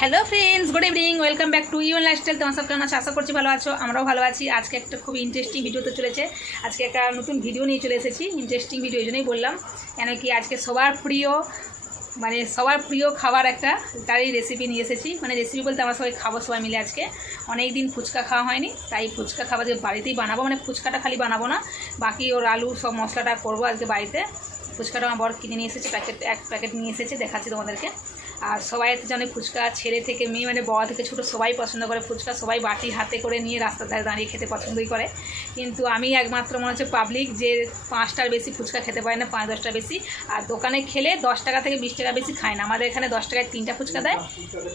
Hello friends, good evening, welcome back to your lifestyle. তোমার সব কেমন আছে? আশা করছি ভালো আছো, আমরাও ভালো আছি। আজকে একটা খুব ইন্টারেস্টিং ভিডিও তো চলেছে। আজকে একটা নতুন ভিডিও নিয়ে চলে এসেছি। ইন্টারেস্টিং ভিডিও এই জন্যই বললাম, কেন কি আজকে সবার প্রিয় খাবার একটা তারই রেসিপি নিয়ে এসেছি। মানে রেসিপি বলতে আমরা সবাই খাবো, সবাই মিলে। আজকে অনেক দিন ফুচকা খাওয়া হয়নি, তাই ফুচকা খাবার যে বাড়িতেই বানাবো। মানে ফুচকাটা খালি বানাবো না, বাকি ওর আলু সব মশলাটা করবো আজকে বাড়িতে। ফুচকাটা আমার বর কিনে নিয়ে এসেছে, এক প্যাকেট নিয়ে এসেছে, দেখাচ্ছি তোমাদেরকে। আর সবাই তো জানে ফুচকা, ছেলে থেকে মেয়ে, মানে বড় থেকে ছোটো সবাই পছন্দ করে ফুচকা। সবাই বাটি হাতে করে নিয়ে রাস্তার ধারে দাঁড়িয়ে খেতে পছন্দই করে। কিন্তু আমি একমাত্র মনে হচ্ছে পাবলিক যে 5টার বেশি ফুচকা খেতে পারে না, 5-10টার বেশি। আর দোকানে খেলে 10 টাকা থেকে 20 টাকা বেশি খায় না। আমাদের এখানে 10 টাকায় 3টা ফুচকা দেয়,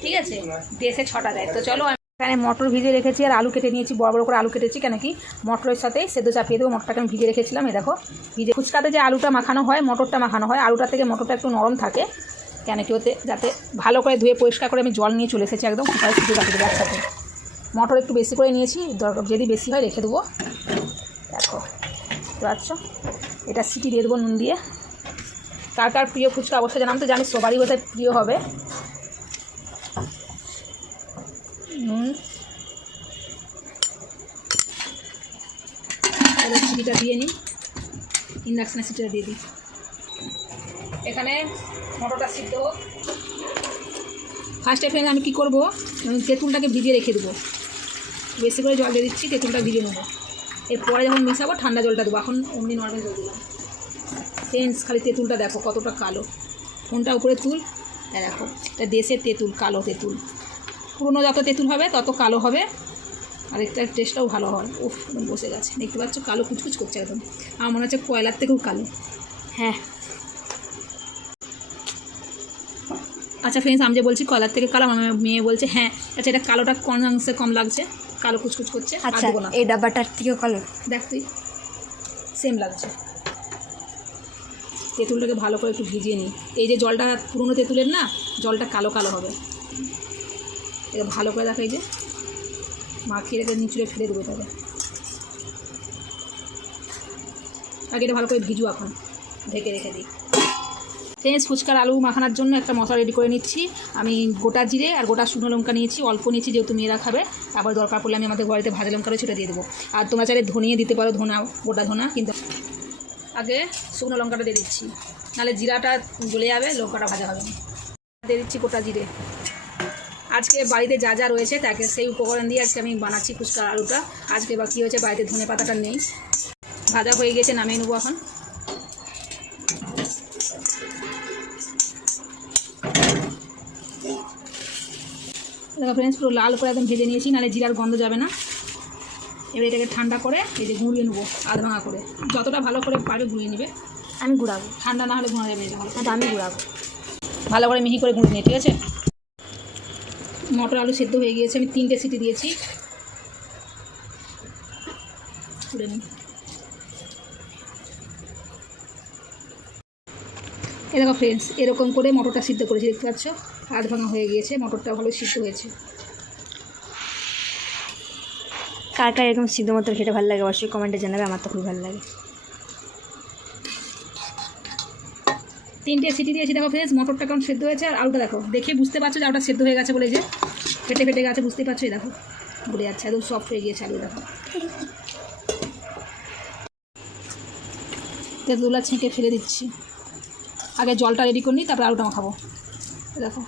ঠিক আছে, দেশে 6টা দেয়। তো চলো, এখানে মটর ভিজে রেখেছি আর আলু কেটে নিয়েছি, বড় বড় করে আলু কেটেছি, কেন কি মটরের সাথে সেদ্ধ চাপিয়ে দেবো। মটরটাকে আমি ভিজে রেখেছিলাম, এই দেখো ভিজে। ফুচকাতে যে আলুটা মাখানো হয়, মটরটা মাখানো হয়, আলুটা থেকে মটরটা একটু নরম থাকে, কেন কি ওতে যাতে ভালো করে ধুয়ে পরিষ্কার করে আমি জল নিয়ে চলে এসেছি একদম, কুকারে সিটি কাটিয়ে দেবো একসাথে। মটর একটু বেশি করে নিয়েছি, দরকার যদি বেশি হয় রেখে দেবো। দেখো বুঝতে পারছো, এটা সিটি দিয়ে দেবো নুন দিয়ে। কার কার প্রিয় ফুচকা অবশ্যই জানাম, তো জানি সবারই বোধহয় প্রিয় হবে। নুন সিটিটা দিয়ে নিই, ইন্ডাকশানে সিটিটা দিয়ে দিই। এখানে মটরটা সিদ্ধ হোক। ফার্স্টে ফ্রেন্ড আমি কী করবো, তেঁতুলটাকে ভিজিয়ে রেখে দেবো, বেশি করে জল দিয়ে দিচ্ছি, তেঁতুলটা ভিজিয়ে নেবো। এরপরে যখন মিশাবো ঠান্ডা জলটা দেবো, এখন অমনি নর্মাল জল দিলাম। ফ্রেন্ডস খালি তেঁতুলটা দেখো কতটা কালো, কোনটা উপরে তুল, দেখো এটা দেশের তেঁতুল, কালো তেঁতুল। পুরনো যত তেঁতুল হবে তত কালো হবে, আর এটার টেস্টটাও ভালো হয়। উফ, বসে গেছে, দেখতে পাচ্ছ কালো কুচকুচ করছে একদম, আমার মনে হচ্ছে কয়লার থেকেও কালো। হ্যাঁ আচ্ছা ফ্রেন্ডস, আমি যে বলছি কয়লার থেকে কালো, আমার মেয়ে বলছে হ্যাঁ। আচ্ছা, এটা কালোটা কোন অংশে কম লাগছে, কালো কুচকুচ করছে। আচ্ছা, এই ডাব্বাটার থেকেও কালো দেখ তুই, সেম লাগছে। তেঁতুলটাকে ভালো করে একটু ভিজিয়ে নিই। এই যে জলটা পুরনো তেঁতুলের না, জলটা কালো কালো হবে। এটা ভালো করে দেখো, এই যে মাখিয়ে রেখে নিচুড়ে ফেলে দেবো এটাকে। আগে এটা ভালো করে ভিজু, এখন ঢেকে রেখে দিই। ফ্রেন্ডস, ফুচকার আলু মাখানোর জন্য একটা মশলা রেডি করে নিচ্ছি। আমি গোটা জিরে আর গোটা শুকনো লঙ্কা নিয়েছি, অল্প নিয়েছি যেহেতু মেয়েরা খাবে। আবার দরকার পড়লে আমি আমাদের বাড়িতে ভাজা লঙ্কা রয়েছে, সেটা দিয়ে দেবো। আর তোমরা চাইলে ধনিয়ে দিতে পারো, গোটা ধনা। কিন্তু আগে শুকনো লঙ্কাটা দিয়ে দিচ্ছি, নাহলে জিরাটা গলে যাবে, লঙ্কাটা ভাজা হবে না। দিয়ে দিচ্ছি গোটা জিরে। আজকে বাড়িতে যা যা রয়েছে তাকে সেই উপকরণ দিয়ে আজকে আমি বানাচ্ছি ফুচকার আলুটা। আজকে বা কী হয়েছে, বাড়িতে ধনে পাতাটা নেই। ভাজা হয়ে গেছে, নামিয়ে নেবো এখন। দেখো ফ্রেন্ডস, পুরো লাল করে একদম ভেজে নিয়েছি, নাহলে জিরার গন্ধ যাবে না। এবার এটাকে ঠান্ডা করে এই যে গুঁড়িয়ে নেবো, আধ ভাঙা করে, যতটা ভালো করে পারবে গুঁড়িয়ে নেবে। আমি গুঁড়াবো, ঠান্ডা না হলে গুঁড়া যাবে এটা ভালো। আচ্ছা, আমি গুঁড়াবো, ভালো করে মিহি করে গুঁড়িয়ে নিয়ে, ঠিক আছে। মটর আলু সেদ্ধ হয়ে গিয়েছে, আমি 3টে সিটি দিয়েছি। তুলে নিই। এ দেখো ফ্রেন্ডস, এরকম করে মটরটা সিদ্ধ করেছি, দেখতে পাচ্ছ আধ ভাঙা হয়ে গিয়েছে, মটরটা ভালো সিদ্ধ হয়েছে। কার কার এরকম সিদ্ধ মটর খেতে ভালো লাগে অবশ্যই কমেন্টে জানাবে, আমার তো খুব ভালো লাগে। 3টে সিটি দিয়েছি। দেখো ফ্রেন্ডস, মটরটা কেমন সেদ্ধ হয়েছে, আর আলুটা দেখো, দেখে বুঝতে পারছো যে আলুটা সেদ্ধ হয়ে গেছে বলে, যে ফেটে ফেটে গেছে, বুঝতেই পারছো। এই দেখো ঘুরে যাচ্ছে, একদম সফট হয়ে গিয়েছে আলু। দেখো তেঁতুলা ছেঁকে ফেলে দিচ্ছি, আগে জলটা রেডি করে নিই, তারপরে আলুটা মাখাবো। দেখো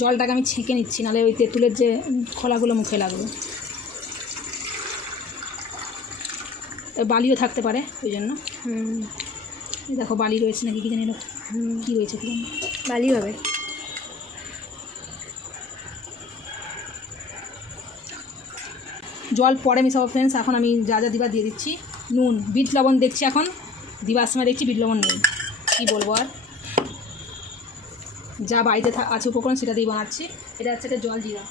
জলটাকে আমি ছেঁকে নিচ্ছি, নাহলে ওই তেঁতুলের যে খোলাগুলো মুখে লাগবে, বালিও থাকতে পারে ওই জন্য। দেখো বালি রয়েছে নাকি কি জানি, কী রয়েছে কি জানি, বালি হবে। জল পরে মিশাবো ফ্রেন্ডস, এখন আমি যা যা দিবা দিয়ে দিচ্ছি। নুন, বিট লবণ দেখছি এখন, দিবার সময় দেখছি বিট লবণ নেই, কী বলবো আর। যা বাড়িতে আছে উপকরণ সেটা দিয়ে বানাচ্ছি। এটা হচ্ছে একটা জল জিরা।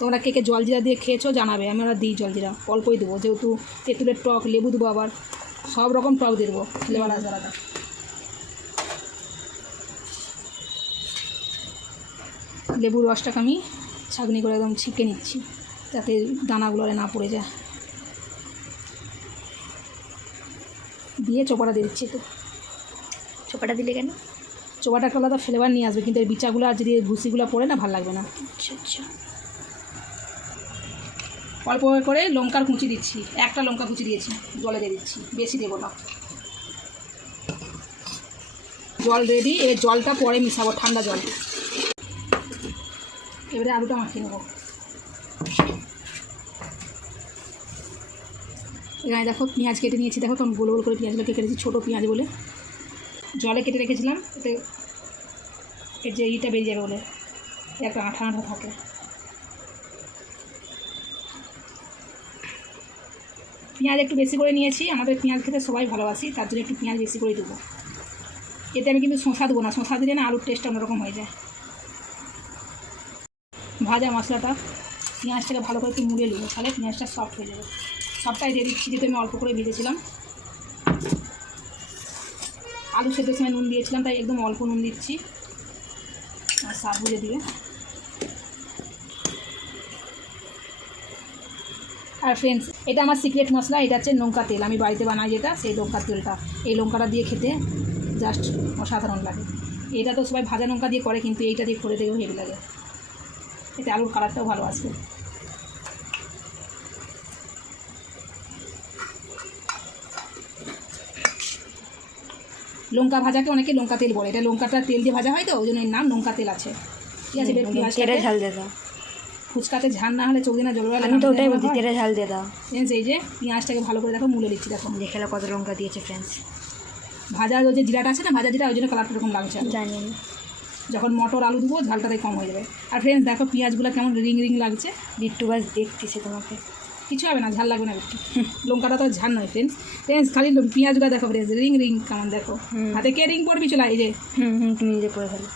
তোমরা কে কে জল জিরা দিয়ে খেয়েছো জানাবে, আমরা দিই জল জিরা, অল্পই দেবো, যেহেতু তেঁতুলের টক, লেবু দেবো, আবার সব রকম টক দিয়ে দেবো, ফ্লেভার আসবে আলাদা। লেবুর রসটাকে আমি ছাঁকনি করে একদম ছেঁকে নিচ্ছি, যাতে দানাগুলো না পড়ে যায়। দিয়ে চোপাটা দিয়ে দিচ্ছি, তো চোপাটা দিলে কেন? চোবাটা একটা আলাদা ফ্লেভার নিয়ে আসবে, কিন্তু এই বিচাগুলো আর যদি ভুসিগুলো পড়ে না ভালো লাগবে না। আচ্ছা আচ্ছা। অল্প করে লঙ্কার কুচি দিচ্ছি, একটা লঙ্কা কুচি দিয়েছি, জলে দিয়ে দিচ্ছি, বেশি দেবো না। জল রেডি, এর জলটা পরে মিশাবো, ঠান্ডা জল। এবারে আলুটা মাখিয়ে নেবো। এখানে দেখো পেঁয়াজ কেটে নিয়েছি, দেখো কেমন গোল গোল করে পেঁয়াজগুলোকে কেটেছি, ছোটো পেঁয়াজ বলে জলে কেটে রেখেছিলাম, এতে এর যে ইটা বেরিয়ে যাবে বলে, একটা আঠা আঠা থাকে। পেঁয়াজ একটু বেশি করে নিয়েছি, আমাদের পেঁয়াজ খেতে সবাই ভালোবাসি, তার জন্য একটু পেঁয়াজ বেশি করে দেবো। এতে আমি কিন্তু শসা দেবো না, শসা দিলে না আলুর টেস্টটা অন্যরকম হয়ে যায়। ভাজা মশলাটা পেঁয়াজটাকে ভালো করে একটু মুড়ে নেবো, তাহলে পেঁয়াজটা সফট হয়ে যাবে। সবটাই দিয়ে দিচ্ছি, যেহেতু আমি অল্প করে ভেজেছিলাম। আলু সেদ্ধর সময় নুন দিয়েছিলাম, তাই একদম অল্প নুন দিচ্ছি, আর স্বাদ বুঝে দিয়ে। আর ফ্রেন্ডস, এটা আমার সিক্রেট মশলা, এটা হচ্ছে লঙ্কা তেল, আমি বাড়িতে বানাই যেটা, সেই লঙ্কার তেলটা। এই লঙ্কাটা দিয়ে খেতে জাস্ট অসাধারণ লাগে। এটা তো সবাই ভাজা লঙ্কা দিয়ে করে, কিন্তু এইটা দিয়ে করে দেখেও হেভি লাগে, এতে আলুর কালারটাও ভালো আসবে। লঙ্কা ভাজাকে অনেকে লঙ্কা তেল বলে, এটা লঙ্কাটা তেল দিয়ে ভাজা হয় তো, ওই জন্য এর নাম লঙ্কা তেল আছে। ঠিক আছে, তেলে ঝাল দিয়ে দাও। ফুচকাতে ঝাল না হলে চোখ দিয়ে না জল, আমি তো ওটাই বলছি, তেলে ঝাল দিয়ে দাও। ফ্রেন্ডস, এই যে পেঁয়াজটাকে ভালো করে দেখো মুলে দিচ্ছি, দেখো দেখে কত লঙ্কা দিয়েছে ফ্রেন্ডস। ভাজা ওই যে জিরাটা আছে না, ভাজা জিরা, ওই জন্য কালারটা এরকম লাগছে। জানি আমি। যখন মটর আলু দেবো ঝালটাতে কম হয়ে যাবে। আর ফ্রেন্ডস দেখো পেঁয়াজগুলো কেমন রিং রিং লাগছে। বিট্টু বাস দেখতেছে তোমাকে, কিছু হবে না, ঝাল লাগবে না একটু। লঙ্কাটা তো ঝাল নয় ফ্রেন্ডস। ফ্রেন্ডস খালি পেঁয়াজগুলো দেখো ফ্রেন্ডস, রিং রিং কেমন দেখো। হাতে কে রিং পড়বি চলা, এই যে তুমি নিজে করে ফেলো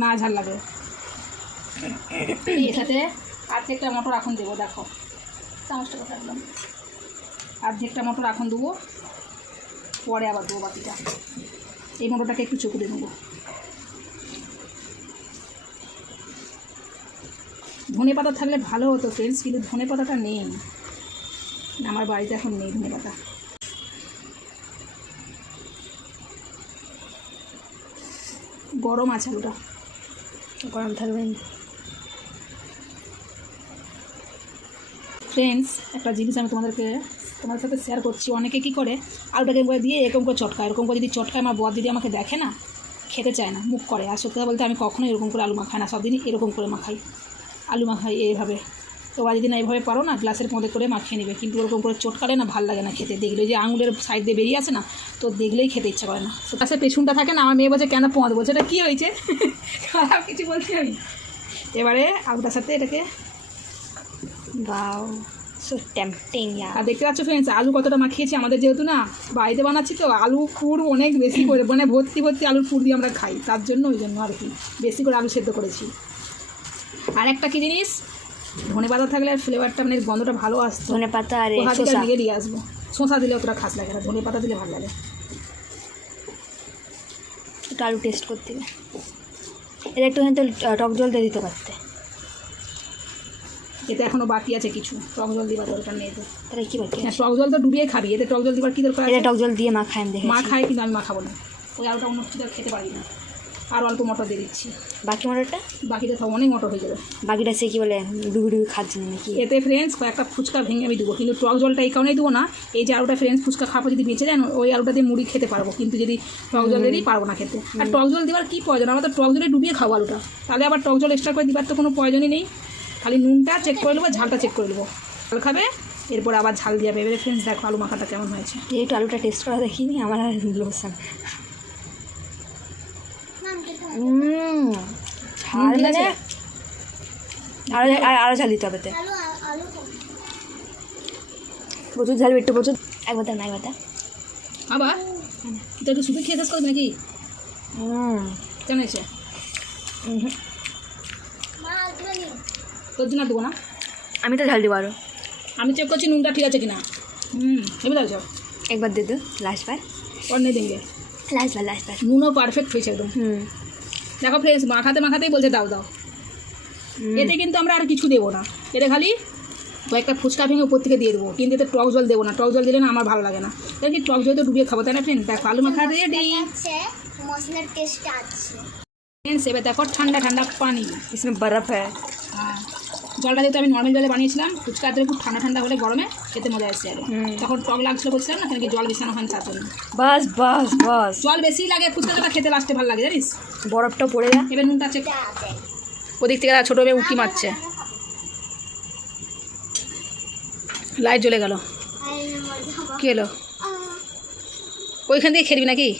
না, ঝাল লাগে। এর সাথে অর্ধেকটা মটর এখন দেবো, দেখো চামচটা কথা একদম, অর্ধেকটা মটর এখন দেবো, পরে আবার দেবো বাকিটা। এই মটরটাকে একটু চকুড়ে নেবো। ধনে পাতা থাকলে ভালো হতো ফ্রেন্ডস, কিন্তু ধনে পাতাটা নেই, আমার বাড়িতে এখন নেই ধনে পাতা। গরম আছে আলুটা, গরম থাকবে। ফ্রেন্ডস একটা জিনিস আমি তোমাদের সাথে শেয়ার করছি। অনেকে কী করে, আলুটাকে করে দিয়ে এরকম করে চটকায়, এরকম করে যদি চটকায়, আমার বর যদি আমাকে দেখে না, খেতে চায় না, মুখ করে। আর সত্যি কথা বলতে আমি কখনোই এরকম করে আলু মাখাই না, সব দিনই এরকম করে মাখাই, আলু মাখাই এইভাবে। তোমরা যদি না এইভাবে পারো না, গ্লাসের মধ্যে করে মাখিয়ে নেবে, কিন্তু ওরকম করে চটকালে না ভালো লাগে না খেতে। দেখলে যে আঙুলের সাইড দিয়ে বেরিয়ে আসে না, তো দেখলেই খেতে ইচ্ছা করে না। গ্লাসের পেছনটা থাকে না, আমার মেয়ে বলছে কেন পোঁয়াদ বলছে, এটা কী হয়েছে, খারাপ কিছু বলছি আমি। এবারে আলুটার সাথে এটাকে বাও, সো টেম্পটিং। আর দেখতে পাচ্ছ ফ্রেন্ডস, আলু কতটা মাখিয়েছি। আমাদের যেহেতু না বাড়িতে বানাচ্ছি, তো আলু পুর অনেক বেশি করে, মানে ভর্তি ভর্তি আলুর পুর দিয়ে আমরা খাই, তার জন্য ওই জন্য আর কি বেশি করে আলু সেদ্ধ করেছি। আর একটা কী জিনিস, ধনে পাতা থাকলে ফ্লেভারটা মানে গন্ধটা ভালো আসতো। ধনে পাতা আর শসা দিয়ে আসবো, শসা দিলে অতটা খাস লাগে না, ধনে পাতা দিলে ভালো লাগে। একটু আলু টেস্ট করতে হবে, এটা একটু কিন্তু টক জল দিয়ে দিতে পারতে। এতে এখনও বাকি আছে কিছু, টক জল দিবার দরকার নেই। এতে তাহলে কী বাকি? হ্যাঁ, টক জল তো ডুবিয়ে খাবি, এতে টক জল দিবার কী দরকার? এটা টক জল দিয়ে মাখায়, আমি দেখে মা খায়, কিন্তু আমি মাখাবো না, ওই আলুটা অন্য কিছু খেতে পারি না। আর অল্প মটর দিয়ে দিচ্ছি, বাকি মটরটা, বাকিটা সব অনেক মটর হয়ে যাবে। বাকিটা সে কী বলে ডুবি ডুবি খাচ্ছে নাকি? এতে ফ্রেন্ডস কয়েকটা ফুচকা ভেঙে আমি দেবো, কিন্তু টক জলটা এই কারণেই দেবো না, এই যে আলুটা ফ্রেন্ডস ফুচকা খাবো যদি বেঁচে যায়, ওই আলুটা দিয়ে মুড়ি খেতে পারবো, কিন্তু যদি টক জল দিয়ে দিই পারবো না খেতে। আর টক জল দেওয়ার কী প্রয়োজন, আমরা তো টক জলে ডুবিয়ে খাবো আলুটা, তাহলে আবার টক জল এক্সট্রা করে দেওয়ার তো কোনো প্রয়োজনই নেই। খালি নুনটা চেক করে নেবো, ঝালটা চেক করে নেবো, ঝাল খাবে এরপর আবার ঝাল দিয়ে যাবে। এবারে ফ্রেন্ডস দেখো আলু মাখাটা কেমন হয়েছে। একটু আলুটা টেস্ট করা দেখিনি, আমার আর লোকসান। ঝাল মানে আরও ঝাল দিতে হবে, প্রচুর ঝাল, একটু প্রচুর। একবার না একবার আবার এটা একটু শুধু খেয়ে শেষ করবে নাকি? কেমন হয়েছে? তোর জন্য দেবো না, আমি তো ঝাল দিব আরও। আমি চেক করছি নুনটা ঠিক আছে কিনা। হেবি লাগছে, একবার দিয়ে দো, লাস্ট বার, और नहीं देंगे, লাস্ট বার নুনও পারফেক্ট হয়েছে একদম। দেখো ফ্রেন্ডস, মাখাতেই বলছে দাও দাও। এতে কিন্তু আমরা আর কিছু দেবো না, এটা খালি কয়েকটা ফুচকা ভেঙে উপর থেকে দিয়ে দেবো, কিন্তু এতে টক জল দেবো না, টক জল দিলে না আমার ভালো লাগে না, তাই কি টক জল তো ডুবিয়ে খাবো, তাই না ফ্রেন্ড? দেখো আলু মাখা রেডি। मसलार टेस्ट আছে फ्रेंड्स এবার দেখো ঠান্ডা ঠান্ডা পানি। इसमें बर्फ है। হ্যাঁ, জলটা যেহেতু আমি নর্মাল জলে বানিয়েছিলাম, ফুচকা তো খুব ঠান্ডা ঠান্ডা হলে গরমে খেতে মজা আসছে আরো। তখন টক লাগছিল বলছিলাম না, কি জল বেশানো হয় তার জন্য। बस बस बस জল বেশি লাগে ফুচকাটা খেতে, লাস্টে ভালো লাগে জানিস। বরফটা পড়ে যায়। এবার নুনটা চেক। ওদিক থেকে ছোটো মেয়ে উঁকি মারছে, লাইট জ্বলে গেল। কী হলো, ওইখান থেকে খেলবি নাকি?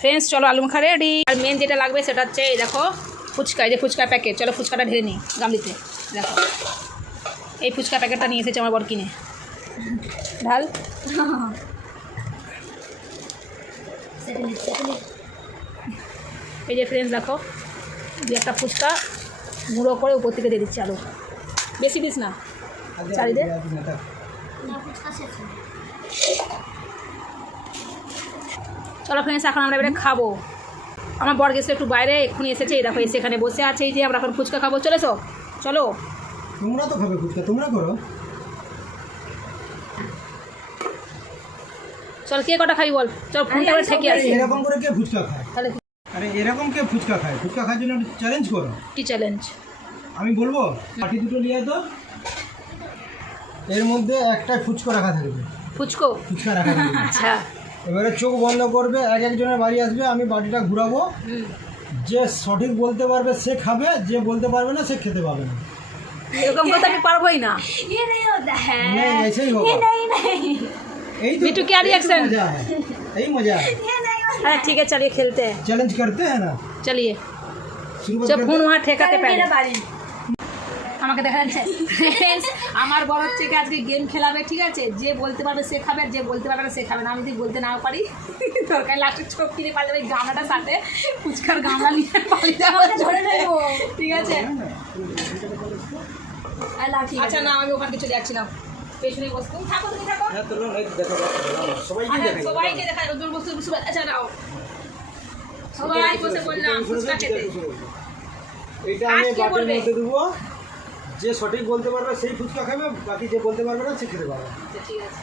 ফ্রেন্ডস চলো আলু মাখা রেডি। আর মেন যেটা লাগবে সেটা হচ্ছে এই দেখো ফুচকা, এই যে ফুচকা প্যাকেট। চলো ফুচকাটা ঢেলে নিই গামলিতে। দেখো এই ফুচকা প্যাকেটটা নিয়ে এসেছে আমার বর কিনে। ঢাল। এই যে ফ্রেন্ডস দেখো, যে একটা ফুচকা গুঁড়ো করে উপর থেকে দিয়ে দিচ্ছি আলু। বেশি দিস না, চারিদে। চলো ফ্রেন্ডস এখন আমরা এবারে খাবো। আমার বর গেছে একটু বাইরে, এক্ষুনি এসেছে। এই দেখো এসে এখানে বসে আছে। এই যে আমরা এখন ফুচকা খাবো। চলেছো, চলো। তোমরা তো খাবে ফুচকা, তোমরা করো। চল কে কটা খাই বল, চল ফোনটা করে ঠেকে আসি। এরকম করে কে ফুচকা খায়? তাহলে আরে এরকম কে ফুচকা খায়? ফুচকা খাওয়ার জন্য চ্যালেঞ্জ করো। কি চ্যালেঞ্জ? আমি বলবো বাটি দুটো নিয়ে তো, এর মধ্যে একটা ফুচকা রাখা থাকবে। ফুচকো? ফুচকা রাখা থাকবে। আচ্ছা। এবারে চোখ বন্ধ করবে, এক একজনের বাড়ি আসবে, আমি বাটিটা ঘুরাবো। যে সঠিক বলতে পারবে সে খাবে, যে বলতে পারবে না সে খেতে পারবে না। এরকম কথা আমি পারবোই না। नहीं, ऐसे ही होगा। यही तो बिट्टू क्या रिएक्शन? मजा है, यही मजा है। अरे ठीक है चलिए खेलते हैं। चैलेंज करते हैं ना, चलिए शुरू जब करते ফোন हैं। वहाँ ঠেকাতে পারে। আমাকে দেখা যাচ্ছে আমার বড় হচ্ছে কি আজকে গেম খেলাবে, ঠিক আছে? যে বলতে পারবে সে খাবে, আর যে বলতে পারবে না সে খাবে না। আমি যদি বলতে নাও পারি তরকারি লাস্টে চোখ কিনে পারলে ওই গামলাটা সাথে ফুচকার গামলা নিয়ে পালিয়ে যাবো, ধরে নেবো, ঠিক আছে? আচ্ছা না, আমি ওখানে চলে যাচ্ছি না, পেছনে বসে তুমি থাকো, তুমি থাকো। হ্যাঁ, তো লোক এই দেখো, সবাইকে আরে দেখাই। সবাইকে দেখা ওদের বসে বসে। আচ্ছা নাও, সবাই বসে বললাম ফুচকা খেতে। এইটা আমি আর কি বাটির বলবে? মধ্যে দেবো, যে সঠিক বলতে পারবে সেই ফুচকা খাবে, বাকি যে বলতে পারবে না সে খেতে পারবে। আচ্ছা ঠিক আছে।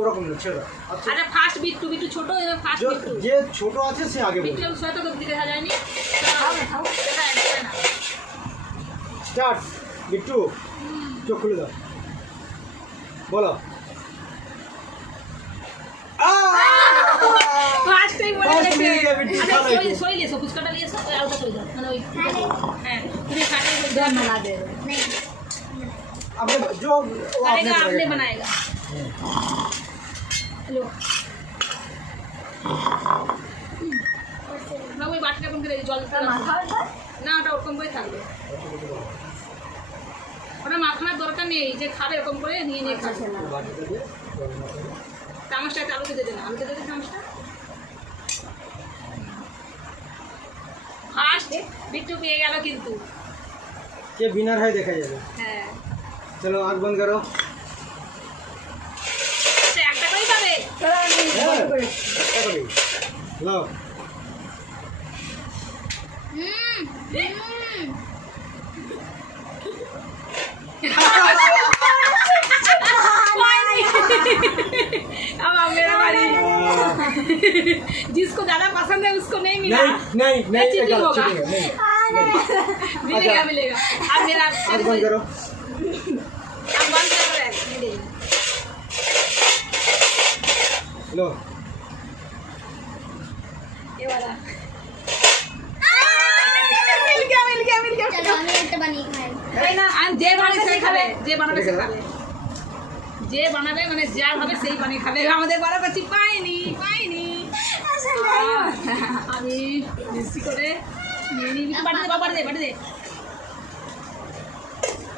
ওরকম না, ছেড়ে দাও। আচ্ছা, আরে ফার্স্ট বিট্টু, বিট্টু ছোট, ফার্স্ট বিট্টু। যে ছোট আছে সে আগে বলবে। বিট্টু সোয়েটার তো দিকে দেখা যায়নি। খাও না, খাও। দেখা যাচ্ছে না। স্টার্ট। বিট্টু চোখ খুলে দাও, বলো। ফার্স্টেই বলে First গেছে। নিয়ে গিয়ে বিট্টু আচ্ছা খাওয়াই তো। সই লেছো, ফুচকাটা নিয়েছো, ওই আলুটা সই দাও। মানে ওই হ্যাঁ, তুমি খাটে দম बना दे। आपने जो वो आपने करेगा, आपने करेगा। बनाएगा। लो না, ওই বাটিটা কোন করে জল না, ওটা ওরকম করে থাকবে। ওটা মাখানোর দরকার নেই, যে খাবে এরকম করে নিয়ে নিয়ে খাবে। চামচটা একটা আলুতে দেবে না, আলুতে দেবে চামচটা। ফার্স্ট বিট্টু পেয়ে গেল কিন্তু। के विनर है देखा जाएगा। হ্যাঁ, चलो आँख बंद करो। আচ্ছা একটা করেই পাবে। क्या करोगे? लो अब मेरा बारी। जिसको ज्यादा पसंद है उसको नहीं मिला। नहीं नहीं चीटिंग नहीं होगा। चीटिंग है, नहीं। मिलेगा मिलेगा। अब मेरा आँख बंद करो। अब बंद कर रहा है, मिलेगा। लो ये वाला मिल गया। চলো আমি একটা বানিয়ে খাই তাই না? আর যে বানাবে সেই খাবে, যে বানাবে সে খাবে, যে বানাবে মানে যার হবে সেই বানিয়ে খাবে। আমাদের বড় করছি পাইনি পাইনি। আমি বেশি করে নিয়ে নিই। বাড়ি দে বাবা, বাড়ি দে।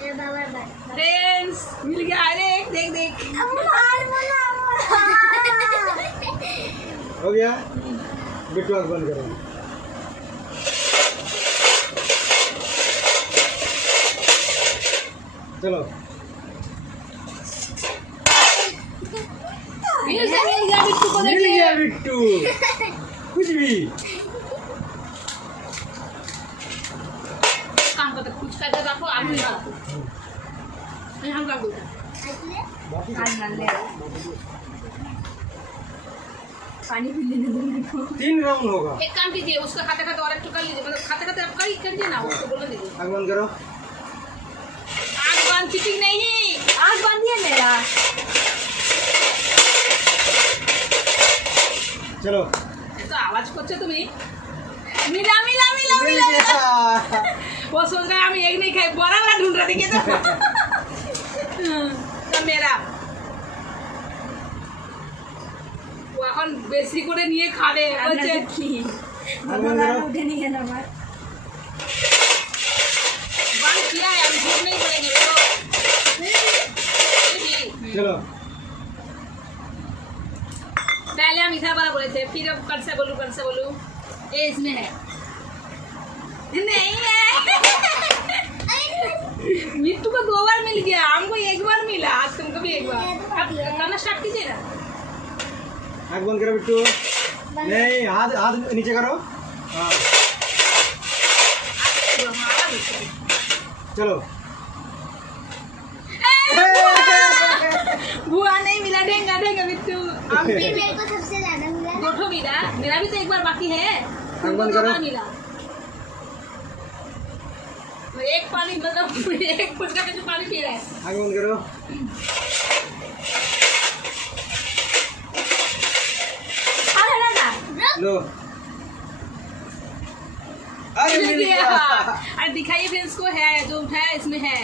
এর বাবার বাড়ি फ्रेंड्स मिल गया। अरे देख देख हो गया। बिट्टू आँख बंद करो। चलो मिल गया बिट्टू को। मिल देखिए गया बिट्टू, कुछ भी। काम करते कुछ का जगह को आलू डालो। नहीं हम कर दो। আসলে बाकी आज डाल ले। पानी पी लेने दो मेरे को। 3 राउंड होगा। एक काम कीजिए, उसका खाते खाते और एक टुकड़ा लीजिए, मतलब खाते खाते आप करिए ना, उसको बोलने दीजिए। आग बंद करो। आग बंद, चीटिंग नहीं। आग बंद है मेरा। चलो এত আওয়াজ করছো তুমি। मिला मिला मिला मिल मिला गया। वो सोच रहा है हम एक नहीं खाए, बड़ा वाला ढूंढ रहा देखिए तो তো মেরা ও এখন বেশি করে নিয়ে খাবে বলছে কি आग बंद करो। उठे नहीं है ना আমার। बाल किया है, हम झूठ नहीं बोलेंगे वो चलो पहले हम इधर वाला बोले थे, फिर अब कल से बोलूं ये इसमें है नहीं है। मिट्टू को 2 बार मिल गया, हमको 1 बार मिला, आज तुमको भी 1 बार। अब खाना स्टार्ट कीजिए ना। आग बंद करो बिट्टू। नहीं, हाथ हाथ नीचे करो। हाँ चलो। बुआ नहीं मिला, ढेंगा ढेंगा मिट्टू। हम फिर मेरे को सबसे ज्यादा मिला। 2 ठो मिला, मेरा भी तो 1 बार बाकी है। तुमको बंद 2 करो। बार मिला। तो एक पानी मतलब एक फुचका के जो पानी पी रहा है। आग बंद करो। अरे ना ना लो। अरे मिल मिल गया। गया। अरे दिखाइए फ्रेंड्स को, है जो उठाया इसमें है।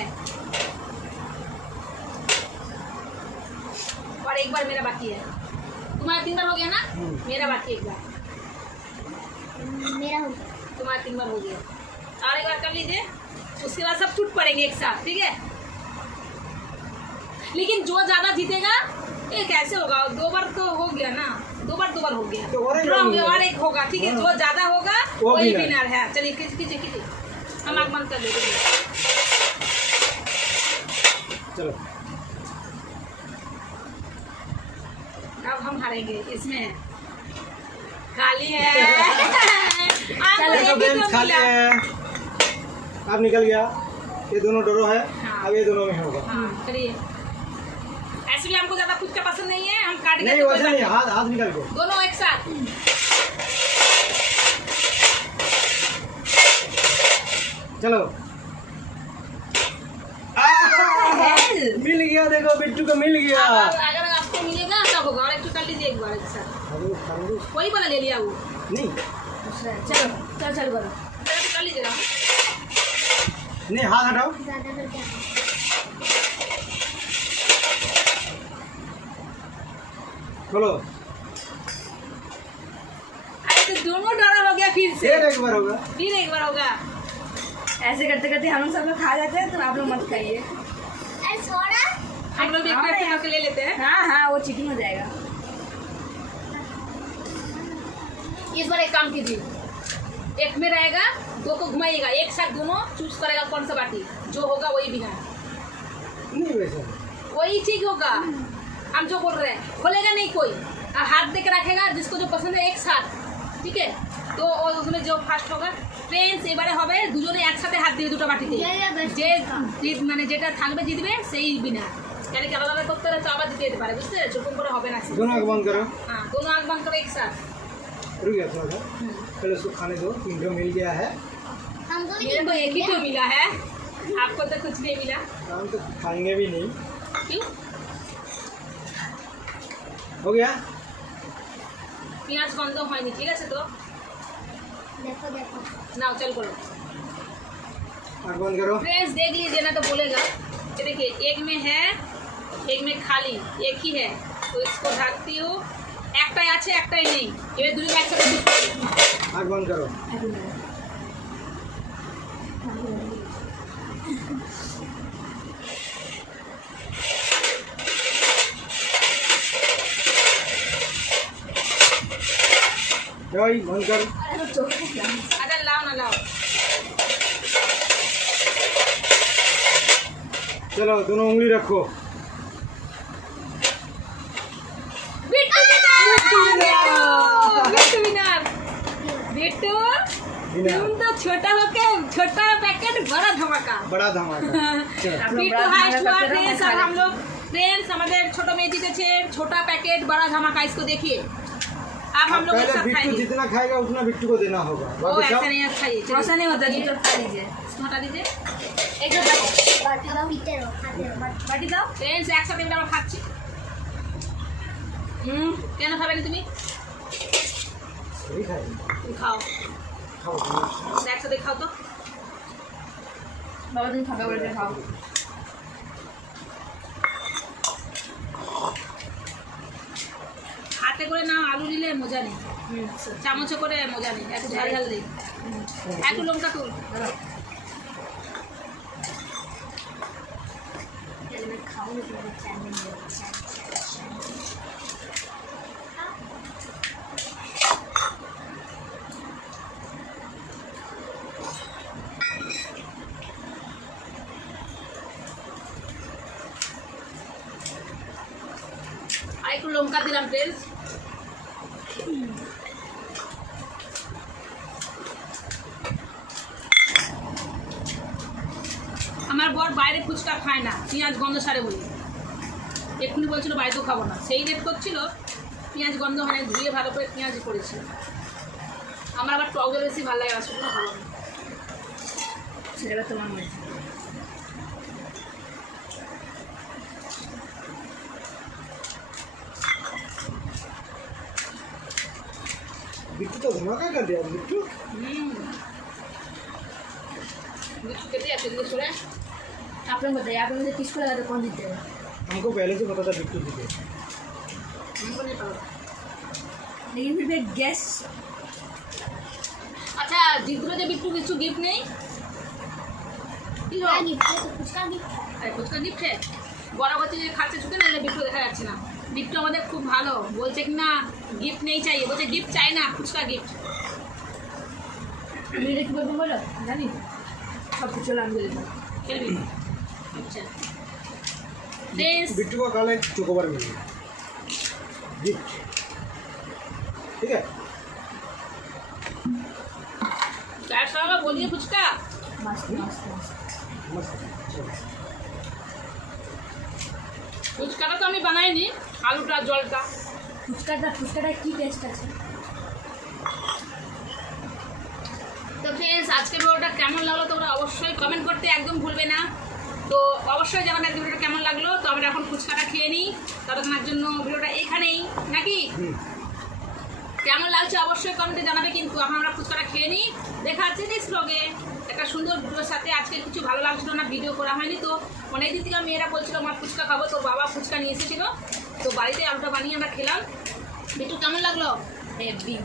और 1 बार मेरा बाकी है। तुम्हारा 3 बार हो गया ना, मेरा बाकी 1 बार। मेरा हो गया। तुम्हारा 3 बार हो गया, और 1 बार कर लीजिए, उसके बाद सब टूट पड़ेंगे एक साथ, ठीक है। लेकिन जो ज्यादा जीतेगा, ये कैसे होगा, 2 बार तो हो गया ना, 2 बार हो गया, तो और एक Draw हो गया, होगा। और एक होगा, ठीक है। हाँ। जो ज्यादा होगा वो वही winner। विनर है। चलिए कीजिए हम आग बंद कर देते हैं। चलो अब हम हारेंगे, इसमें खाली है। आपको देखो एक ही बेंच तो खाली मिला। है। अब निकल गया। ये दोनों डरो है। हाँ। अब ये दोनों में होगा। हाँ करिए। ऐसे भी हमको ज्यादा फुचका पसंद नहीं है, हम काट के नहीं तो कोई वैसे बात नहीं, हाथ हाथ निकल गए। दोनों एक साथ। चलो मिल गया, देखो बिट्टू को मिल गया। अगर आपको मिलेगा तब होगा, और एक कर लीजिए 1 बार एक साथ। वही वाला ले लिया वो, नहीं चलो चल चल करो। कर लीजिएगा। नहीं, हाथ हटाओ। ज्यादा कर क्या? खोलो। अरे तो दोनों डरा हो गया, फिर से फिर 1 बार होगा। फिर 1 बार होगा। ऐसे करते करते हम लोग सब लोग खा जाते हैं, तो आप लोग मत खाइए। अरे थोड़ा हम लोग एक बार खा के ले लेते हैं। हाँ हाँ वो चिकन हो जाएगा। इस बार एक काम कीजिए, एक में रहेगा, 2 को घुमाइएगा, एक साथ दोनों चूज करेगा कौन सा बाटी, जो होगा वही विनर, नहीं वैसे वही ठीक होगा। हम जो बोल रहे हैं, खोलेगा नहीं कोई, हाथ दे के रखेगा, जिसको जो पसंद है एक साथ, ठीक है। तो और उसमें जो ফার্স্ট होगा ফ্রেন্ডস, এবারে হবে দুজনে একসাথে হাত দিবে দুটো বাটিতে, যে মানে যেটা থাকবে জিতবে সেই বিনার। यानी कि আলাদা করতে হলে তো আবার জিতে যেতে পারে, বুঝতে পেরেছো, এরকম করে হবে না। दोनों आग बंद करो। हाँ दोनों आग बंद करो एक साथ। रुक गया थोड़ा सा। पहले उसको खाने दो। 3 ठो मिल गया है। हमको भी मेरे को एक ही तो मिला है, आपको तो कुछ नहीं मिला। हम तो खाएंगे भी नहीं। क्यों? हो गया। পেঁয়াজ গন্ধ হয়নি, ঠিক আছে তো। देखो देखो नाव चल करो आग बंद करो। फ्रेंड्स, देख लीजिए ना तो बोलेगा। ये देखिए, एक में है, एक में खाली, एक ही है, तो इसको ढकती हूँ। একটাই আছে, একটাই নেই, এবার দুটো একসাথে choose করো। आग बंद करो। भाई बंद कर। আচ্ছা লাও না লাও। चलो दोनों उंगली रखो। बिट्टू विनर। बिट्टू तुम तो छोटा होके छोटा पैकेट बड़ा धमाका। बड़ा धमाका। चलो बिट्टू हाइस्ट हुआ फ्रेंड्स, और हम लोग फ्रेंड्स আমাদের ছোট মেয়ে জিতেছে ছোটা প্যাকেট বড় ধামাকা। इसको देखिए, अब हम लोग एक पहले साथ बिट्टू खाएंगे। जितना खाएगा उतना बिट्टू को देना होगा ओ बाकी ऐसा सब नहीं आप खाइए, चलिए। ऐसा नहीं होता जी, तो खा लीजिए। इसको हटा दीजिए। एक बाटी दाও পিঠে রো খাতে রো বাটি দাও। ফ্রেন্ডস একসাথে আমরা খাচ্ছি। কেন খাবে না তুমি? सही खाएगा তুমি খাও, खाओ একসাথে খাও তো। বাবা তুমি খাবে বলে খাও। হাতে করে না আলু দিলে মজা নেই, চামচে করে মজা নেই। একটু ঝাল ঝাল দিই, একটু লঙ্কা তুল। আর একটু লঙ্কা দিলাম ফ্রেন্ডস। আমার বর বাইরে ফুচকা খায় না, পেঁয়াজ গন্ধ সারে বলি। এক্ষুনি বলছিল বাড়িতেও খাবো না, সেই রেট করছিল পেঁয়াজ গন্ধ হয় না, ধুয়ে ভালো করে পেঁয়াজ করেছিল। আমার আবার টক জল বেশি ভালো লাগে, আর শুকনো ভালো না। সেটা তোমার মনে। बिट्टू तो धमाका कर दिया बिट्टू बिट्टू कैसे ऐसे दिए सुने? आप लोग बताइए, आप लोग मुझे किसको लगा तो कौन जीते हैं? हमको पहले से पता था बिट्टू जीते हमको नहीं पता। लेकिन फिर भी गैस আচ্ছা জিতগুলো যে বিট্টু কিছু গিফট নেই কি क्या गिफ्ट है तो कुछ का गिफ्ट है আরে ফুচকা গিফট বড় হচ্ছে যে খাচ্ছে ছুটে না, বিট্টু দেখা যাচ্ছে না। বিট্টু আমাদের খুব ভালো, বলছে কি না গিফট নেই চাই, বলছে গিফট চাই না, ফুচকা গিফট। আমি এটা কী বলবো বলো জানি, সব কিছু নাম দিয়ে দেবো। খেলবি? আচ্ছা ফ্রেন্ডস बिट्टू को कल एक चोकोबार मिलेगा गिफ्ट ठीक है 400 টাকা বলিয়ে ফুচকা। মাস্ত মাস্ত মাস্ত। मस्त ফুচকাটা তো আমি বানাইনি, আলুটা জলটা। ফুচকাটা কী টেস্ট আছে? তো ফ্রেন্ডস আজকের ভিডিওটা কেমন লাগলো তোমরা অবশ্যই কমেন্ট করতে একদম ভুলবে না। তো অবশ্যই জানাবে আজকের ভিডিওটা কেমন লাগলো। তো আমরা এখন ফুচকাটা খেয়ে নিই, ততক্ষণের জন্য ভিডিওটা এখানেই নাকি কেমন লাগছে অবশ্যই কমেন্টে জানাবে। কিন্তু এখন আমরা ফুচকাটা খেয়ে নিই, দেখা হচ্ছে নেক্সট ব্লগে একটা সুন্দর ভিডিওর সাথে। আজকে কিছু ভালো লাগছিল না, ভিডিও করা হয়নি। তো অনেকদিন থেকে মেয়েরা বলছিল আমার ফুচকা খাবো, তোর বাবা ফুচকা নিয়ে এসেছিলো, তো বাড়িতে আলুটা বানিয়ে আমরা খেলাম। একটু কেমন লাগলো? হেভি।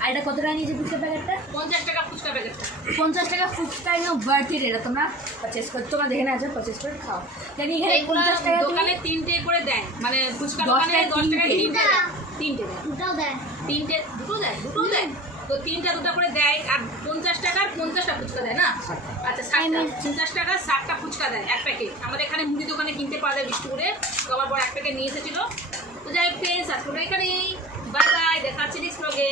আর এটা কত টাকা নিয়েছে ফুচকা প্যাকেটটা? 50 টাকা ফুচকা প্যাকেটটা। 50 টাকা ফুচকা একদম বার্থ এটা তোমরা পারচেস করে, তোমরা দেখে না আছে পারচেস করে খাও। জানি এখানে এইগুলো 50 টাকা দোকানে 3টে করে দেয়, মানে ফুচকা 10 দোকানে টাকায় 10 টাকায় 3টে দেয়। 3টে দেয়, দুটাও দেয় 3টে দুটো দেয়, দুটো দেয়। তো 3টা দুটো করে দেয়। আর 50 টাকার 50টা ফুচকা দেয় না? আচ্ছা 50 টাকা 60টা ফুচকা দেয় এক প্যাকেট। আমাদের এখানে মুদি দোকানে কিনতে পাওয়া যায় বিষ্ণুপুরে। তো আমার বড় এক প্যাকেট নিয়ে এসেছিলো। তো যাই হোক ফ্রেন্ডস আজকে এখানেই, বাই বাই, দেখা হচ্ছে নেক্সট ব্লগে।